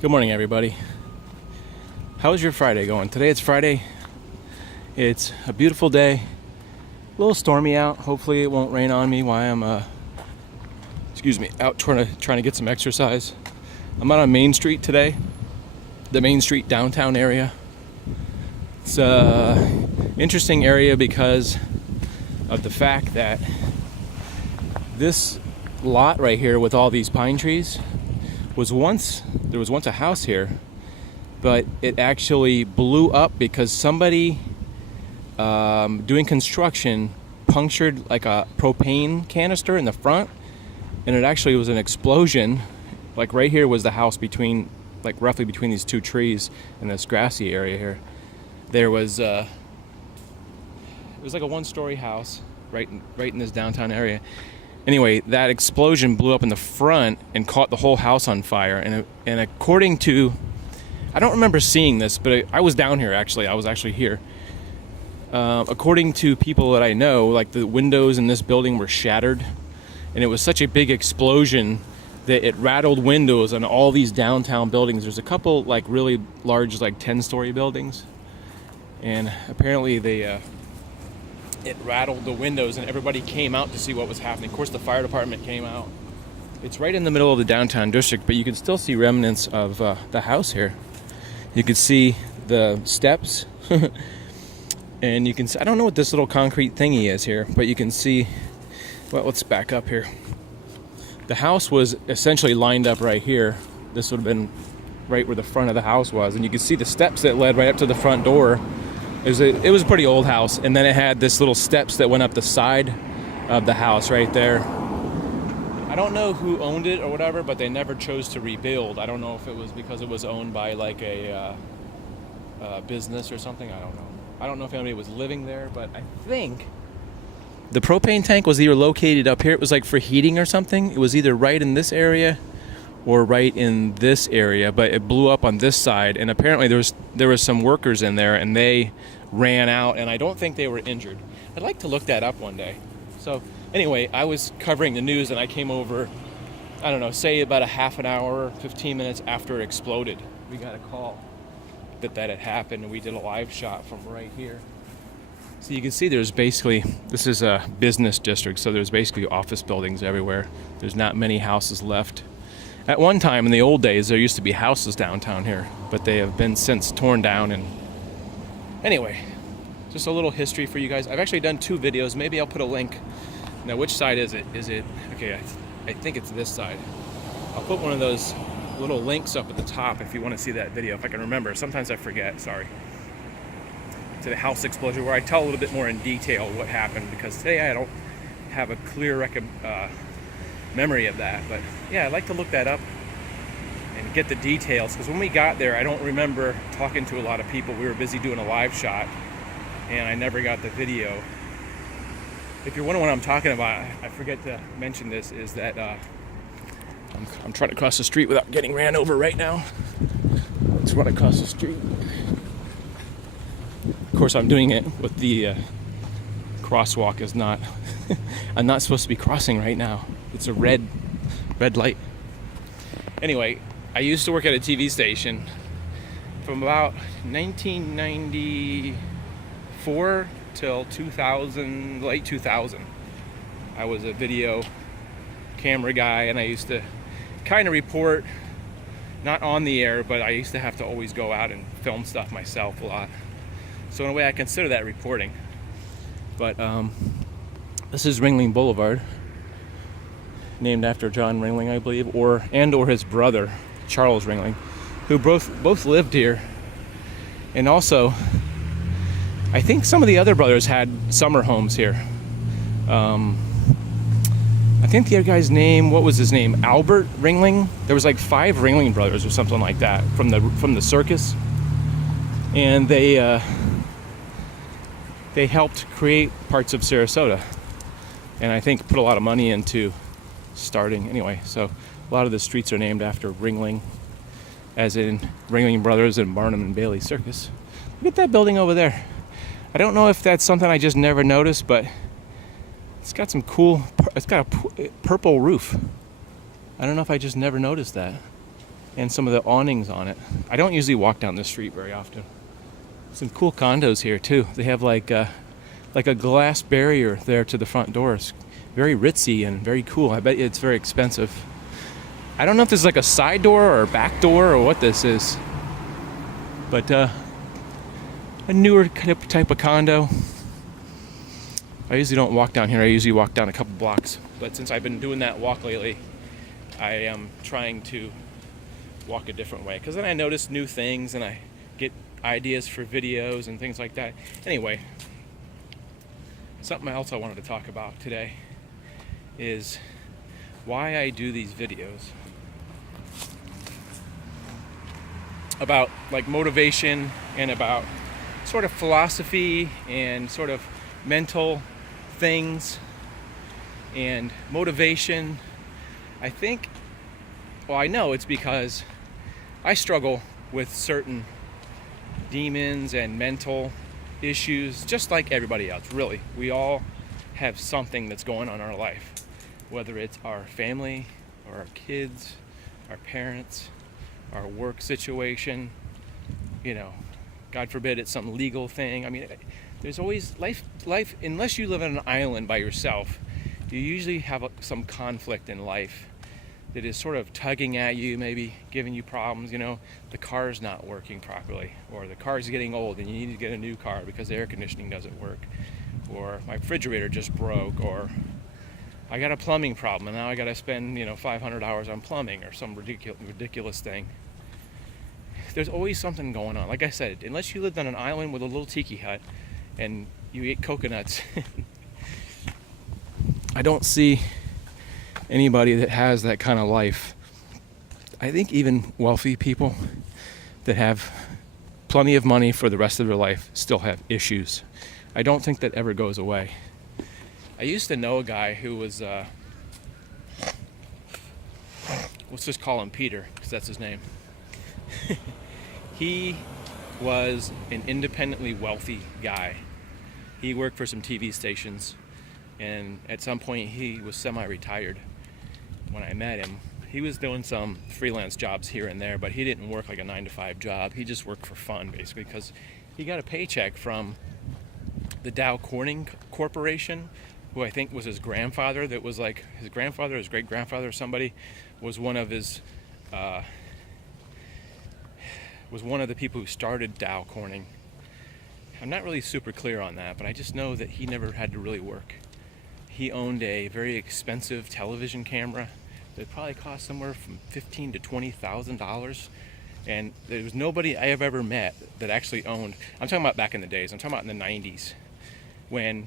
Good morning, everybody. How's your Friday going? Today it's Friday. It's a beautiful day. A little stormy out. Hopefully it won't rain on me while I'm out trying to get some exercise. I'm out on Main Street today. The Main Street downtown area. It's a interesting area because of the fact that this lot right here with all these pine trees there was once a house here, but it actually blew up because somebody doing construction punctured like a propane canister in the front, and it actually was an explosion. Like right here was the house roughly between these two trees in this grassy area here. There was it was like a one-story house right in this downtown area. Anyway, that explosion blew up in the front and caught the whole house on fire. And according to, I don't remember seeing this, but I was down here actually. I was actually here. According to people that I know, like the windows in this building were shattered, and it was such a big explosion that it rattled windows on all these downtown buildings. There's a couple like really large, like 10-story buildings, and apparently it rattled the windows, and everybody came out to see what was happening. Of course, the fire department came out. It's right in the middle of the downtown district, but you can still see remnants of the house here. You can see the steps, and you can see, I don't know what this little concrete thingy is here, but you can see, well, let's back up here. The house was essentially lined up right here. This would have been right where the front of the house was, and you can see the steps that led right up to the front door. It was a pretty old house, and then it had this little steps that went up the side of the house right there. I don't know who owned it or whatever, but they never chose to rebuild. I don't know if it was because it was owned by like a business or something. I don't know. I don't know if anybody was living there, but I think the propane tank was either located up here. It was like for heating or something. It was either right in this area or right in this area, but it blew up on this side, and apparently there was some workers in there, and they ran out, and I don't think they were injured. I'd like to look that up one day. So anyway, I was covering the news, and I came over, I don't know, say about a half an hour, 15 minutes after it exploded. We got a call that had happened, and we did a live shot from right here. So you can see this is a business district, so there's basically office buildings everywhere. There's not many houses left. At one time in the old days, there used to be houses downtown here, but they have been since torn down. And anyway, just a little history for you guys. I've actually done 2 videos. Maybe I'll put a link. Now, which side is it? Okay, I think it's this side. I'll put one of those little links up at the top if you want to see that video, if I can remember. Sometimes I forget, sorry. To the house explosion, where I tell a little bit more in detail what happened, because today I don't have a clear memory of that. But yeah, I'd like to look that up and get the details, because when we got there, I don't remember talking to a lot of people. We were busy doing a live shot, and I never got the video. If you're wondering what I'm talking about, I forget to mention this, is that I'm trying to cross the street without getting ran over right now. Let's run across the street. Of course, I'm doing it with the crosswalk is not I'm not supposed to be crossing right now. It's a red light. Anyway, I used to work at a TV station from about 1994 till 2000, late 2000. I was a video camera guy, and I used to kind of report, not on the air, but I used to have to always go out and film stuff myself a lot. So in a way, I consider that reporting. But this is Ringling Boulevard, named after John Ringling, I believe, or his brother, Charles Ringling, who both lived here. And also, I think some of the other brothers had summer homes here. I think the other guy's name, what was his name? Albert Ringling. There was like 5 Ringling brothers or something like that from the circus, and they helped create parts of Sarasota, and I think put a lot of money into starting. Anyway, so a lot of the streets are named after Ringling, as in Ringling Brothers and Barnum and Bailey Circus. Look at that building over there. I don't know if that's something I just never noticed, but it's got some cool, it's got a purple roof. I don't know if I just never noticed that. and some of the awnings on it. I don't usually walk down this street very often. Some cool condos here too. They have like a glass barrier there to the front doors. Very ritzy and very cool. I bet you it's very expensive. I don't know if this is like a side door or a back door or what this is, but a newer type of condo. I usually don't walk down here. I usually walk down a couple blocks, but since I've been doing that walk lately, I am trying to walk a different way, because then I notice new things and I get ideas for videos and things like that. Anyway, something else I wanted to talk about today is why I do these videos about like motivation and about sort of philosophy and sort of mental things and motivation. I know it's because I struggle with certain demons and mental issues just like everybody else, really. We all have something that's going on in our life, whether it's our family or our kids, our parents, our work situation, God forbid it's some legal thing. I mean, there's always life, unless you live on an island by yourself, you usually have some conflict in life that is sort of tugging at you, maybe giving you problems. The car's not working properly, or the car's getting old and you need to get a new car because the air conditioning doesn't work, or my refrigerator just broke, or I got a plumbing problem and now I got to spend $500 on plumbing or some ridiculous thing. There's always something going on. Like I said, unless you lived on an island with a little tiki hut and you ate coconuts, I don't see anybody that has that kind of life. I think even wealthy people that have plenty of money for the rest of their life still have issues. I don't think that ever goes away. I used to know a guy who was, let's just call him Peter, because that's his name. He was an independently wealthy guy. He worked for some TV stations, and at some point he was semi-retired. When I met him, he was doing some freelance jobs here and there, but he didn't work like a 9-to-5 job. He just worked for fun, basically, because he got a paycheck from the Dow Corning Corporation, who I think was his grandfather. That was like his grandfather, his great-grandfather, somebody was one of his was one of the people who started Dow Corning. I'm not really super clear on that, but I just know that he never had to really work. He owned a very expensive television camera that probably cost somewhere from $15,000 to $20,000, and there was nobody I have ever met that actually owned. I'm talking about back in the days. I'm talking about in the 90s, when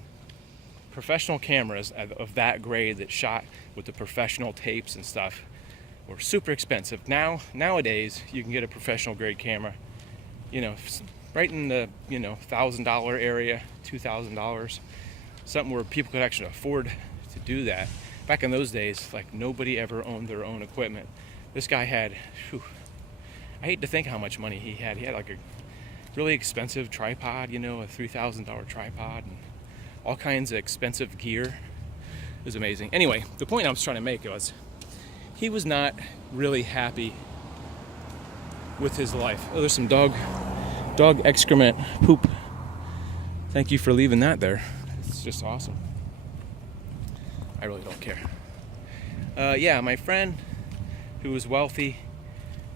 professional cameras of that grade that shot with the professional tapes and stuff were super expensive. Nowadays, you can get a professional grade camera, right in the $1,000 area, $2,000, something where people could actually afford to do that. Back in those days, like, nobody ever owned their own equipment. This guy had, I hate to think how much money he had. He had like a really expensive tripod, a $3,000 tripod, and all kinds of expensive gear. It was amazing. Anyway, the point I was trying to make was, he was not really happy with his life. Oh, there's some dog excrement, poop. Thank you for leaving that there. It's just awesome. I really don't care. My friend who was wealthy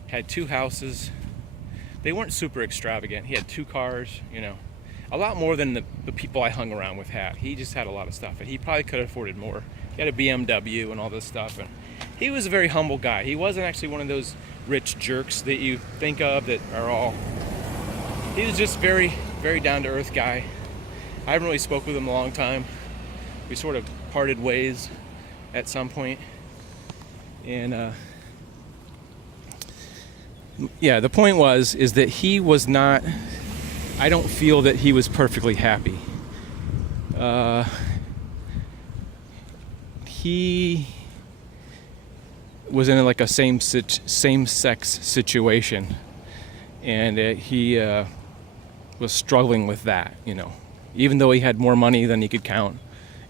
had 2 houses. They weren't super extravagant. He had 2 cars, a lot more than the people I hung around with had. He just had a lot of stuff, and he probably could have afforded more. He had a BMW and all this stuff, and he was a very humble guy. He wasn't actually one of those rich jerks that you think of that are all... He was just very, very down-to-earth guy. I haven't really spoke with him in a long time. We sort of parted ways at some point. And, the point is that he was not... I don't feel that he was perfectly happy. He was in like a same-sex situation, and he was struggling with that. Even though he had more money than he could count,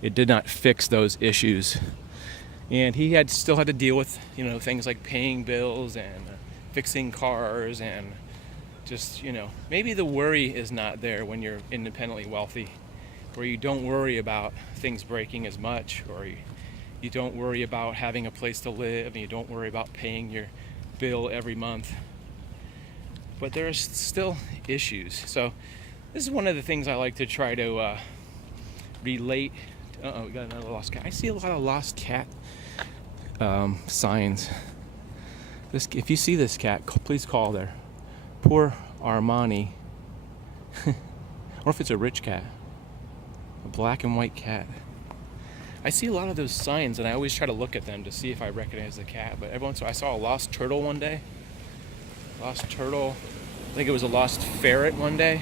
it did not fix those issues, and he still had to deal with things like paying bills and fixing cars and just, maybe the worry is not there when you're independently wealthy, where you don't worry about things breaking as much, or you don't worry about having a place to live, and you don't worry about paying your bill every month. But there's still issues. So this is one of the things I like to try to relate. We got another lost cat. I see a lot of lost cat signs. If you see this cat, please call there. Poor Armani. I wonder if it's a rich cat. A black and white cat. I see a lot of those signs, and I always try to look at them to see if I recognize the cat. But every once in a while, I saw a lost turtle one day. Lost turtle. I think it was a lost ferret one day.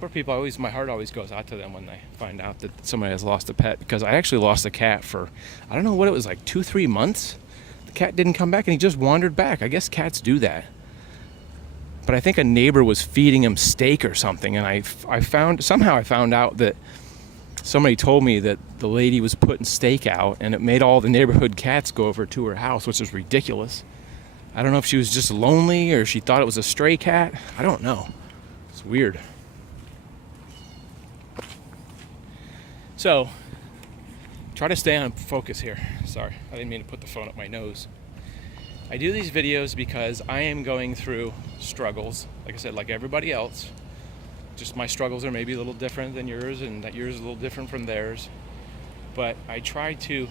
Poor people, my heart always goes out to them when they find out that somebody has lost a pet, because I actually lost a cat for, I don't know what it was, like 2-3 months. The cat didn't come back, and he just wandered back. I guess cats do that. But I think a neighbor was feeding him steak or something, and I found out that somebody told me that the lady was putting steak out, and it made all the neighborhood cats go over to her house, which is ridiculous. I don't know if she was just lonely or she thought it was a stray cat. I don't know. It's weird. So, try to stay on focus here. Sorry, I didn't mean to put the phone up my nose. I do these videos because I am going through struggles, like I said, like everybody else. Just my struggles are maybe a little different than yours, and that yours is a little different from theirs. But I try to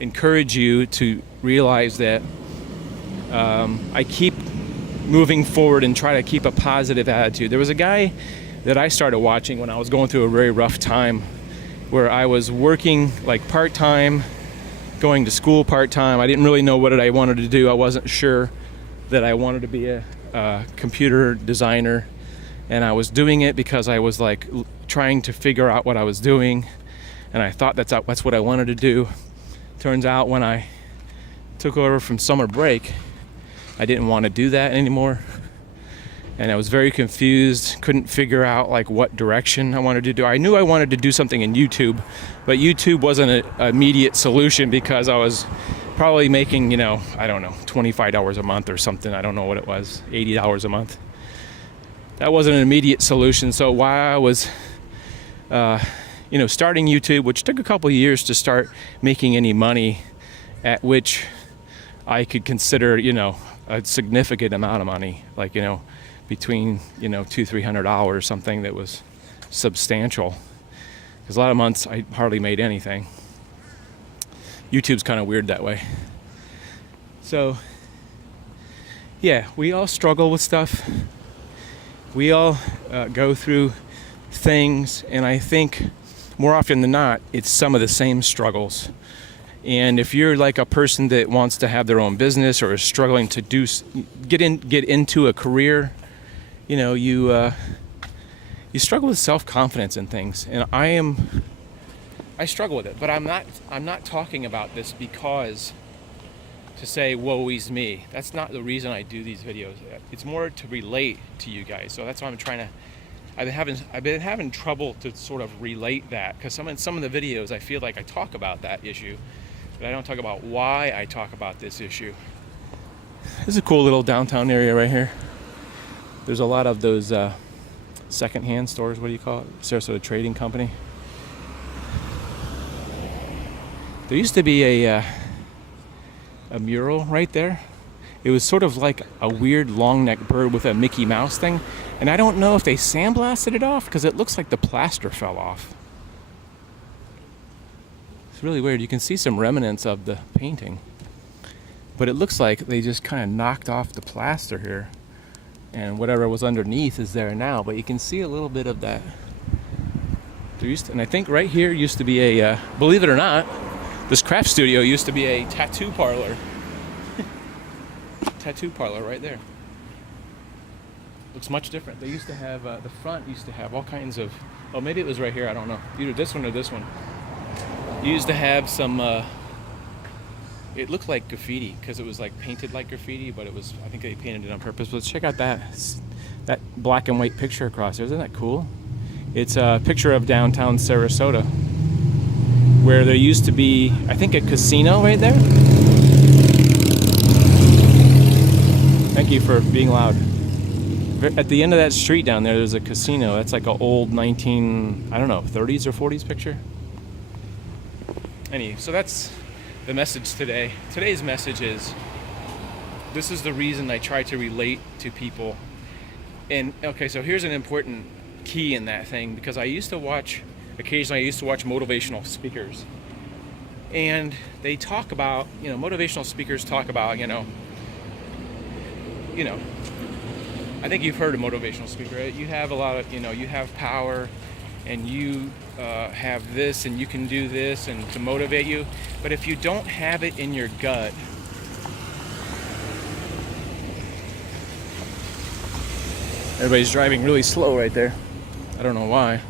encourage you to realize that I keep moving forward and try to keep a positive attitude. There was a guy that I started watching when I was going through a very rough time, where I was working like part-time, going to school part-time. I didn't really know what I wanted to do. I wasn't sure that I wanted to be a computer designer, and I was doing it because I was like trying to figure out what I was doing, and I thought that's what I wanted to do. Turns out when I took over from summer break, I didn't want to do that anymore, and I was very confused, couldn't figure out like what direction I wanted to do. I knew I wanted to do something in YouTube, but YouTube wasn't an immediate solution because I was probably making, I don't know, $25 a month or something. I don't know what it was, $80 a month. That wasn't an immediate solution. So while I was, starting YouTube, which took a couple of years to start making any money, at which I could consider, a significant amount of money, like, between, $200-$300, something that was substantial. Because a lot of months I hardly made anything. YouTube's kind of weird that way. So, yeah, we all struggle with stuff. We all go through things, and I think more often than not, it's some of the same struggles. And if you're like a person that wants to have their own business or is struggling to get into a career, you struggle with self-confidence in things. And I struggle with it, but I'm not talking about this because to say woe is me. That's not the reason I do these videos. It's more to relate to you guys. So that's why I'm trying to. I've been having trouble to sort of relate that, because some of the videos I feel like I talk about that issue, but I don't talk about why I talk about this issue. This is a cool little downtown area right here. There's a lot of those secondhand stores. What do you call it? Sarasota Trading Company. There used to be a mural right there. It was sort of like a weird long-necked bird with a Mickey Mouse thing. And I don't know if they sandblasted it off, because it looks like the plaster fell off. It's really weird. You can see some remnants of the painting. But it looks like they just kind of knocked off the plaster here. And whatever was underneath is there now. But you can see a little bit of that. And I think right here used to be a, believe it or not, this craft studio used to be a tattoo parlor. Tattoo parlor right there. Looks much different. They used to have, the front used to have all kinds of, oh, maybe it was right here, I don't know. Either this one or this one. You used to have some, it looked like graffiti, because it was like painted like graffiti, but it was, I think they painted it on purpose. But check out that black and white picture across there. Isn't that cool? It's a picture of downtown Sarasota, where there used to be, I think, a casino right there. Thank you for being loud. At the end of that street down there, there's a casino. That's like an old 30s or 40s picture. Anyway, so that's the message today. Today's message is, this is the reason I try to relate to people. And okay, so here's an important key in that thing, because occasionally I used to watch motivational speakers. And they talk about, motivational speakers talk about, I think you've heard a motivational speaker, right? You have a lot of, you have power, and you have this, and you can do this, and to motivate you. But if you don't have it in your gut, everybody's driving really slow right there. I don't know why.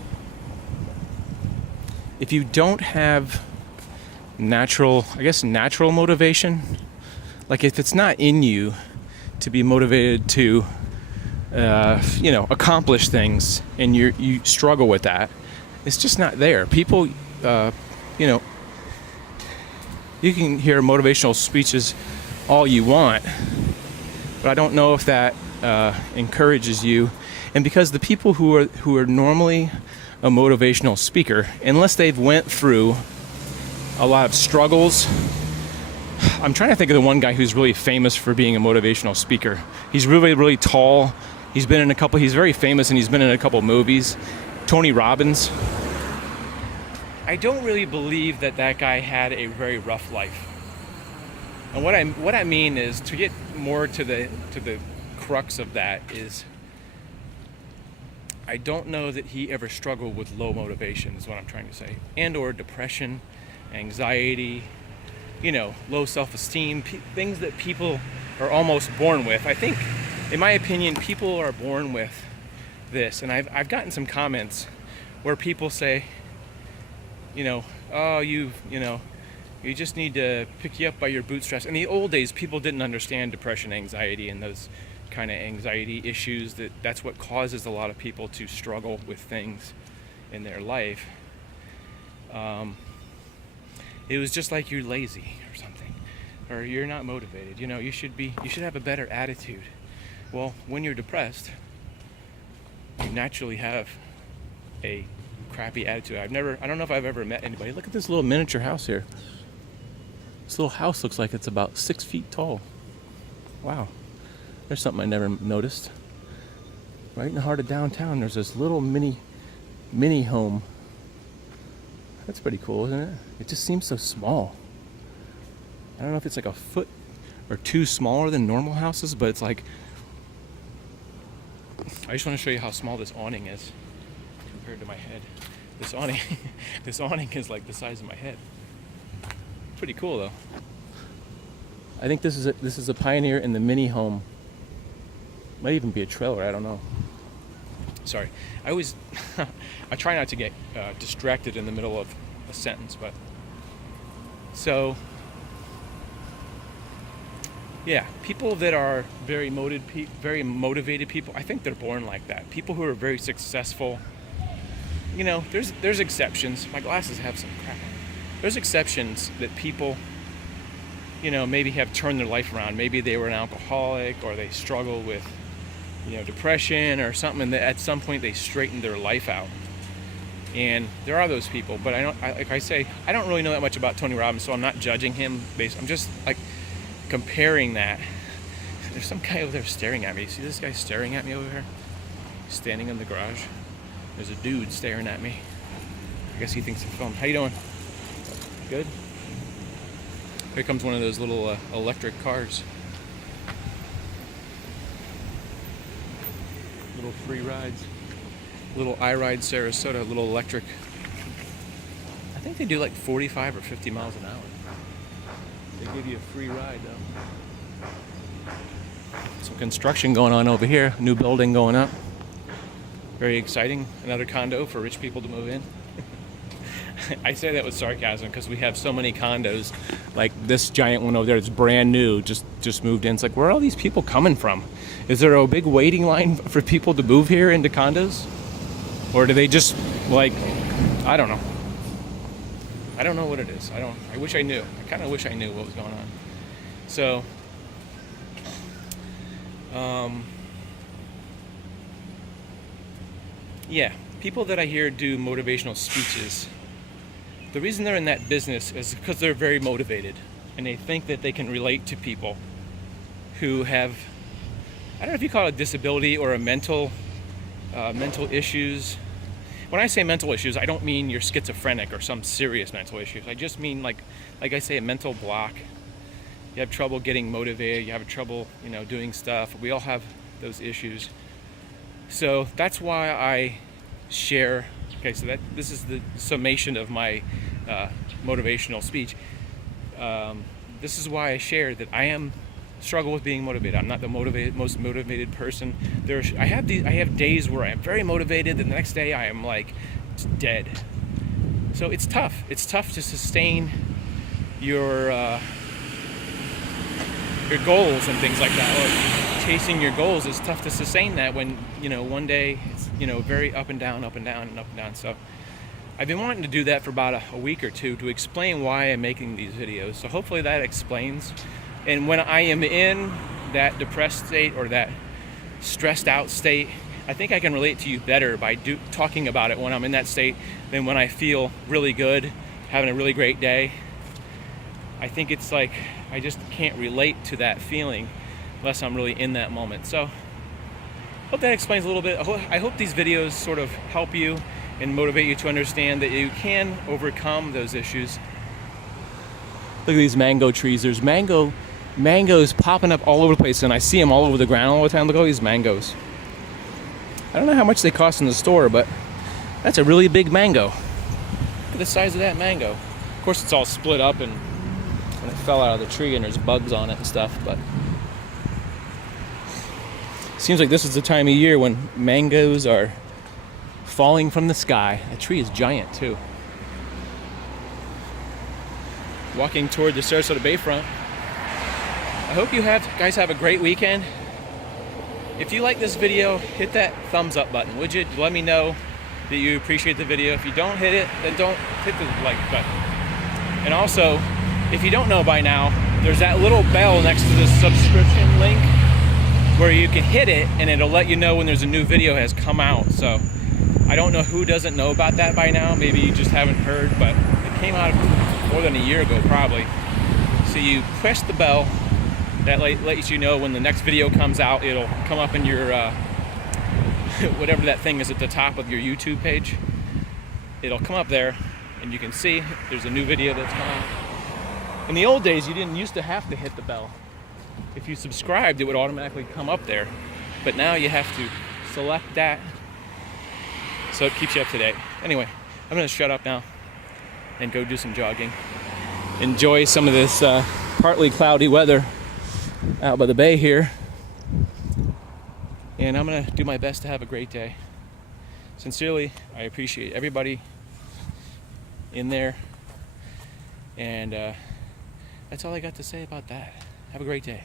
If you don't have natural motivation, like if it's not in you to be motivated to accomplish things, and you struggle with that, it's just not there. People, you can hear motivational speeches all you want, but I don't know if that encourages you. And because the people who are normally a motivational speaker, unless they've went through a lot of struggles, I'm trying to think of the one guy who's really famous for being a motivational speaker. He's really, really tall. He's very famous, and he's been in a couple movies. Tony Robbins. I don't really believe that guy had a very rough life. And what I mean is, to get more to the crux of that is, I don't know that he ever struggled with low motivation, is what I'm trying to say, and or depression, anxiety, low self-esteem, things that people are almost born with. I think, in my opinion, people are born with this. And I've gotten some comments where people say, oh, you just need to pick you up by your bootstraps. In the old days, people didn't understand depression, anxiety, and those kind of anxiety issues. That's what causes a lot of people to struggle with things in their life. It was just like, you're lazy or something, or you're not motivated. You should have a better attitude. Well, when you're depressed, you naturally have a crappy attitude. I don't know if I've ever met anybody. Look at this little miniature house here. This little house looks like it's about 6 feet tall. Wow. There's something I never noticed. Right in the heart of downtown, there's this little mini home. That's pretty cool, isn't it? It just seems so small. I don't know if it's like a foot or two smaller than normal houses, but it's like, I just want to show you how small this awning is compared to my head. This awning is like the size of my head. Pretty cool though. I think this is a pioneer in the mini home. Might even be a trailer, I don't know. Sorry, I try not to get distracted in the middle of a sentence, but so yeah, people that are very motivated people, I think they're born like that. People who are very successful, there's exceptions. My glasses have some crap on them. There's exceptions that people, maybe have turned their life around. Maybe they were an alcoholic, or they struggle with depression or something, and at some point they straightened their life out. And there are those people, but like I say, I don't really know that much about Tony Robbins, so I'm not judging him I'm just like comparing that. There's some guy over there staring at me. You see this guy staring at me over here? He's standing in the garage. There's a dude staring at me. I guess he thinks I'm filming. How you doing? Good? Here comes one of those little electric cars. Little free rides. Little iRide Sarasota, little electric. I think they do like 45 or 50 miles an hour. They give you a free ride though. Some construction going on over here. New building going up. Very exciting. Another condo for rich people to move in. I say that with sarcasm because we have so many condos. Like this giant one over there, it's brand new, just moved in. It's like, where are all these people coming from? Is there a big waiting line for people to move here into condos? Or do they just, I don't know. I don't know what it is. I wish I knew. I kind of wish I knew what was going on. So, Yeah, people that I hear do motivational speeches, the reason they're in that business is because they're very motivated and they think that they can relate to people who have, I don't know if you call it a disability or a mental issues. When I say mental issues, I don't mean you're schizophrenic or some serious mental issues. I just mean like I say, a mental block. You have trouble getting motivated, you have trouble, doing stuff. We all have those issues. So that's why I share. Okay, so this is the summation of my motivational speech. This is why I share that I struggle with being motivated. I'm not the most motivated person. I have days where I'm very motivated, and the next day I am like dead. So it's tough. It's tough to sustain your goals and things like that. Or chasing your goals is tough to sustain that when one day it's very up and down, up and down, and up and down. So I've been wanting to do that for about a week or two to explain why I'm making these videos. So hopefully that explains. And when I am in that depressed state or that stressed out state, I think I can relate to you better by talking about it when I'm in that state than when I feel really good, having a really great day. I think it's like I just can't relate to that feeling unless I'm really in that moment. So hope that explains a little bit. I hope these videos sort of help you and motivate you to understand that you can overcome those issues. Look at these mango trees. There's mangoes popping up all over the place, and I see them all over the ground all the time. Look at all these mangoes. I don't know how much they cost in the store, but that's a really big mango. Look at the size of that mango. Of course, it's all split up and it fell out of the tree and there's bugs on it and stuff, but it seems like this is the time of year when mangoes are falling from the sky. That tree is giant too. Walking toward the Sarasota Bayfront. I hope you guys have a great weekend. If you like this video, hit that thumbs up button, would you? Let me know that you appreciate the video. If you don't hit it, then don't hit the like button. And also, if you don't know by now, there's that little bell next to the subscription link where you can hit it and it'll let you know when there's a new video has come out. So I don't know who doesn't know about that by now. Maybe you just haven't heard, but it came out more than a year ago probably. So you press the bell, that lets you know when the next video comes out. It'll come up in your whatever that thing is at the top of your YouTube page. It'll come up there and you can see there's a new video that's come out. In the old days, you didn't used to have to hit the bell. If you subscribed, it would automatically come up there. But now you have to select that, so it keeps you up to date. Anyway, I'm gonna shut up now and go do some jogging. Enjoy some of this partly cloudy weather out by the bay here. And I'm gonna do my best to have a great day. Sincerely, I appreciate everybody in there. And that's all I got to say about that. Have a great day.